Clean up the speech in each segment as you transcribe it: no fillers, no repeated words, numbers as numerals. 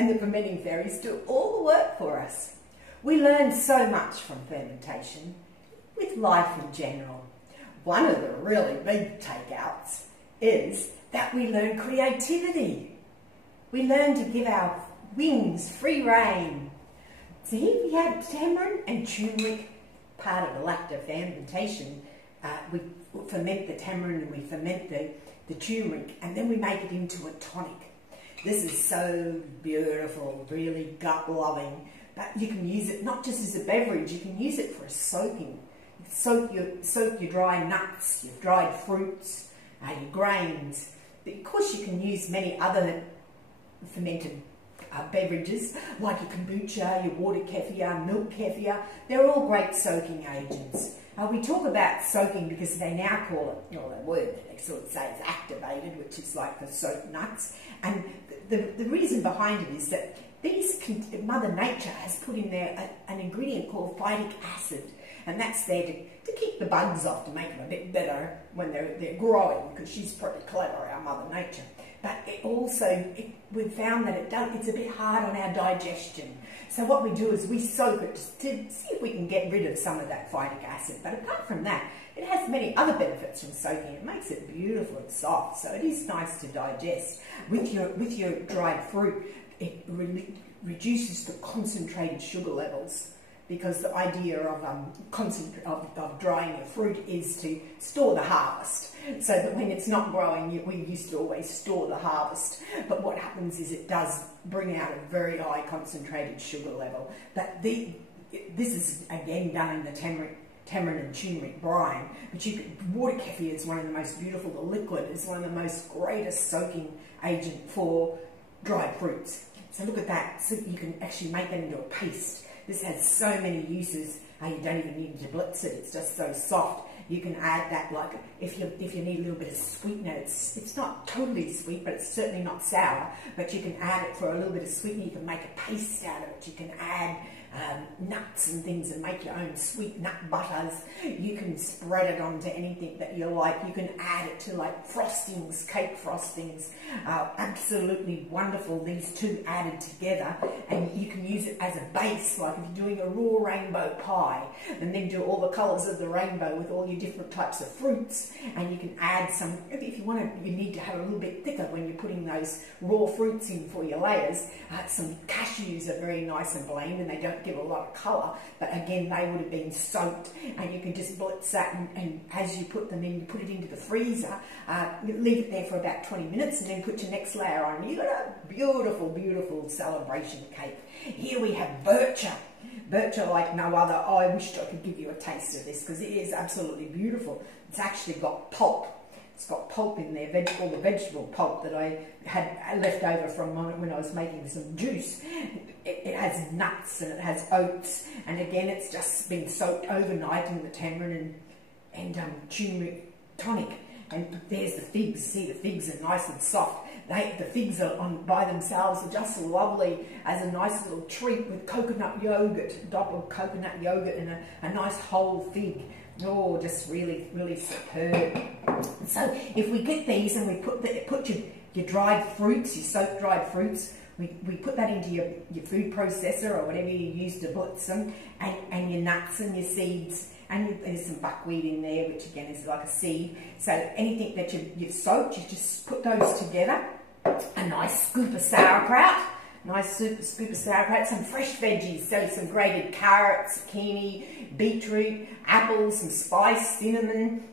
and the fermenting fairies do all the work for us. We learn so much from fermentation with life in general. One of the really big takeouts is that we learn creativity. We learn to give our wings free rein. So here we have tamarind and turmeric, part of the lacto fermentation. We ferment the tamarind and we ferment the turmeric, and then we make it into a tonic. This is so beautiful, really gut-loving. But you can use it not just as a beverage, you can use it for a soaking. Soak your dry nuts, your dried fruits, your grains. But of course you can use many other fermented beverages like your kombucha, your water kefir, milk kefir. They're all great soaking agents. We talk about soaking because they now call it, the word that they sort of say is activated, which is like the soaked nuts. And the reason behind it is that Mother Nature has put in there an ingredient called phytic acid, and that's there to keep the bugs off, to make them a bit better when they're growing, because she's pretty clever, our Mother Nature. But we've found that it's a bit hard on our digestion. So what we do is we soak it to see if we can get rid of some of that phytic acid. But apart from that, it has many other benefits from soaking. It makes it beautiful and soft, so it is nice to digest. With your dried fruit, it reduces the concentrated sugar levels, because the idea of drying your fruit is to store the harvest, so that when it's not growing, we used to always store the harvest. But what happens is it does bring out a very high concentrated sugar level. But this is again done in the tamarind and turmeric brine. But water kefir is one of the most beautiful. The liquid is one of the most greatest soaking agent for dried fruits. So look at that. So you can actually make that into a paste. This has so many uses. You don't even need to blitz it. It's just so soft. You can add that, like if you need a little bit of sweetness. It's not totally sweet, but it's certainly not sour. But you can add it for a little bit of sweetener. You can make a paste out of it. You can add nuts and things and make your own sweet nut butters. You can spread it onto anything that you like. You can add it to like frostings, cake frostings. Absolutely wonderful, these two added together, and you can use it as a base, like if you're doing a raw rainbow pie, and then do all the colours of the rainbow with all your different types of fruits. And you can add some, if you want to, you need to have a little bit thicker when you're putting those raw fruits in for your layers. Some cashews are very nice and bland, and they don't give a lot of colour, but again they would have been soaked, and you can just blitz that, and as you put them in, you put it into the freezer, leave it there for about 20 minutes, and then put your next layer on. You've got a beautiful, beautiful celebration cake. Here we have bircher like no other. Oh, I wished I could give you a taste of this, because it is absolutely beautiful. It's actually got pulp. It's got pulp in there, all the vegetable pulp that I had left over from when I was making some juice. It has nuts and it has oats, and again it's just been soaked overnight in the tamarind and turmeric tonic. And there's the figs. See, the figs are nice and soft. The figs are by themselves are just lovely as a nice little treat with coconut yogurt, a dot of coconut yogurt and a nice whole fig. Oh, just really, really superb. So if we get these and we put your dried fruits, your soaked dried fruits, we put that into your food processor or whatever you use to blitz them, and your nuts and your seeds, and there's some buckwheat in there, which again is like a seed. So anything that you've soaked, you just put those together. A nice scoop of sauerkraut. Scoop of sauerkraut, some fresh veggies, so some grated carrots, zucchini, beetroot, apples, some spice, cinnamon,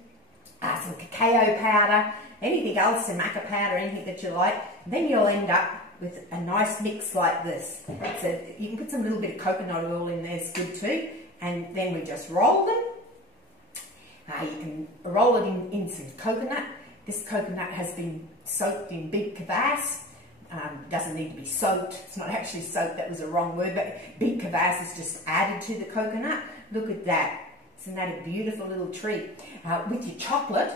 some cacao powder, anything else, some maca powder, anything that you like. Then you'll end up with a nice mix like this. So you can put some little bit of coconut oil in there, it's good too. And then we just roll them. You can roll it in some coconut. This coconut has been soaked in beet kvass. Doesn't need to be soaked. It's not actually soaked, that was a wrong word, but beet kvass is just added to the coconut. Look at that. Isn't that a beautiful little treat? With your chocolate,